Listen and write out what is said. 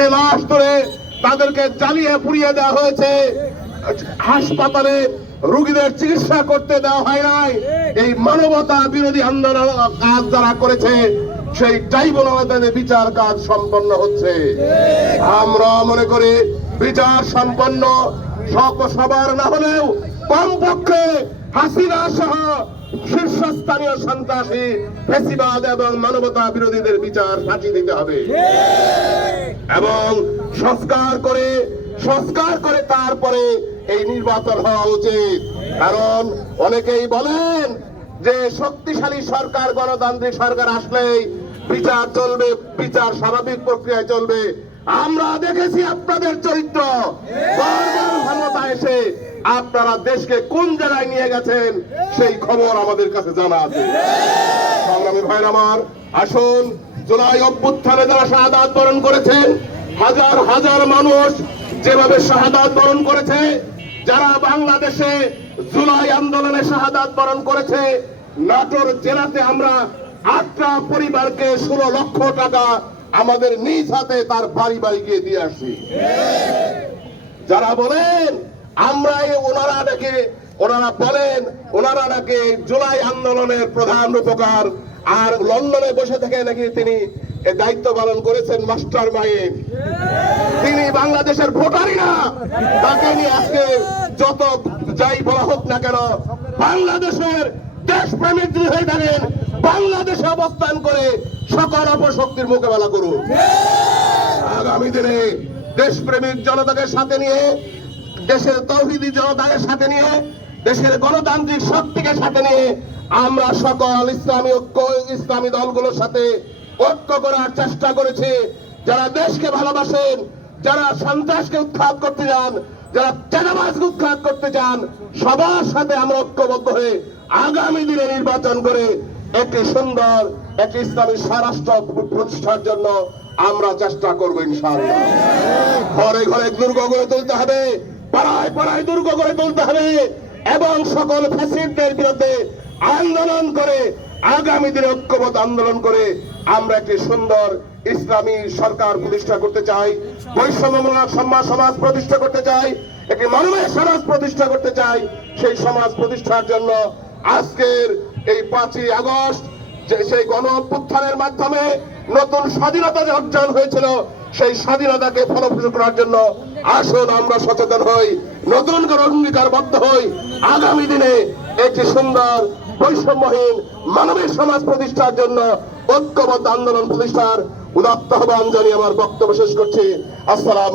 লাশ ধরে তাদেরকে জ্বালিয়ে পুড়িয়ে দেওয়া হয়েছে। হাসপাতালে রোগীদের চিকিৎসা করতে দেওয়া হয় নাই। এই মানবতা বিরোধী আন্দোলন কাজ যারা করেছে, সেই বিচার কাজ সম্পন্ন হচ্ছে। আমরা মনে করি বিচার সম্পন্ন সব সবার না হলেও কমপক্ষে হাসিনা সহ শীর্ষস্থানীয় সন্ত্রাসী, ফেসিবাদ এবং মানবতা বিরোধীদের বিচার ফাঁসি দিতে হবে। এবং সংস্কার করে সংস্কার করে তারপরে এই নির্বাচন হওয়া উচিত। কারণ অনেকেই বলেন যে শক্তিশালী সরকার, গণতান্ত্রিক সরকার আসলেই বিচার চলবে, বিচার স্বাভাবিক প্রক্রিয়ায় চলবে। আমরা দেখেছি আপনাদের চরিত্র। ক্ষমতা এসে আপনারা দেশকে কোন জায়গায় নিয়ে গেছেন সেই খবর আমাদের কাছে জানা আছে। সংগ্রামী ভাইর আমার, আসুন। জুলাই অভ্যুত্থানে যারা শাহাদাত বরণ করেছেন, হাজার হাজার মানুষ যেভাবে শাহাদাত বরণ করেছে, যারা বাংলাদেশে জুলাই আন্দোলনে শাহাদাত বরণ করেছে, নাটোর জেলাতে আমরা আটটা পরিবারকে ষোলো লক্ষ টাকা আমাদের নিজ হাতে তার বাড়ি বাড়ি গিয়ে দিয়ে আসছি। যারা বলেন, আমরা ওনারা নাকি, ওনারা বলেন, ওনারা নাকি জুলাই আন্দোলনের প্রধান উপকার আর লন্ডনে বসে থেকে নাকি তিনি দায়িত্ব পালন করেছেন মাস্টার মাইন্ড তিনি বাংলাদেশের ভোটারই না। তাকে নিয়ে আজকে যত যাই বলা হোক না কেন, বাংলাদেশের দেশপ্রেমিক যদি হয়ে থাকেন, বাংলাদেশে অবস্থান করে সকল অপশক্তির মোকাবেলা করুন। আগামী দিনে দেশপ্রেমিক জনতাকে সাথে নিয়ে, দেশের তৌহিদি জনতাকে সাথে নিয়ে দেশের গণতান্ত্রিক শক্তিকে সাথে নিয়ে আমরা সকল ইসলামী ঐক্য, ইসলামী দলগুলোর সাথে ঐক্য করার চেষ্টা করেছি। যারা দেশকে ভালোবাসেন, যারা সন্ত্রাসকে উৎখাত করতে যান যারা চাঁদাবাজকে উৎখাত করতে চান, সবার সাথে আমরা ঐক্যবদ্ধ হয়ে আগামী দিনে নির্বাচন করে একটি সুন্দর, একটি ইসলামী স্বরাষ্ট্র প্রতিষ্ঠার জন্য আমরা চেষ্টা করব ইনশাআল্লাহ। ঘরে ঘরে দুর্গ গড়ে তুলতে হবে, পাড়ায় পাড়ায় দুর্গ গড়ে তুলতে হবে। এবং সকল ফ্যাসিলিটির বিরুদ্ধে আন্দোলন করে, আগামী দিনে ঐক্যবদ্ধ আন্দোলন করে আমরা একটি সুন্দর ইসলামী সরকার প্রতিষ্ঠা করতে চাই, বৈষম্যমূলক সমাজ সমাজ প্রতিষ্ঠা করতে চাই, একটি মানবের সমাজ প্রতিষ্ঠা করতে চাই। সেই সমাজ প্রতিষ্ঠার জন্য আজকের এই পাঁচই আগস্ট যে সেই গণ অভ্যুত্থানের মাধ্যমে নতুন স্বাধীনতা যে অর্জন হয়েছিল, সেই স্বাধীনতাকে ফলপ্রসূ করার জন্য আসুন আমরা সচেতন হই। নতুন করে অঙ্গীকারবদ্ধ হই। আগামী দিনে একটি সুন্দর বৈষম্যহীন মানবিক সমাজ প্রতিষ্ঠার জন্য ঐক্যবদ্ধ আন্দোলন প্রতিষ্ঠার উদাত্ত আহ্বান জানিয়ে আমার বক্তব্য শেষ করছি। আসসালাম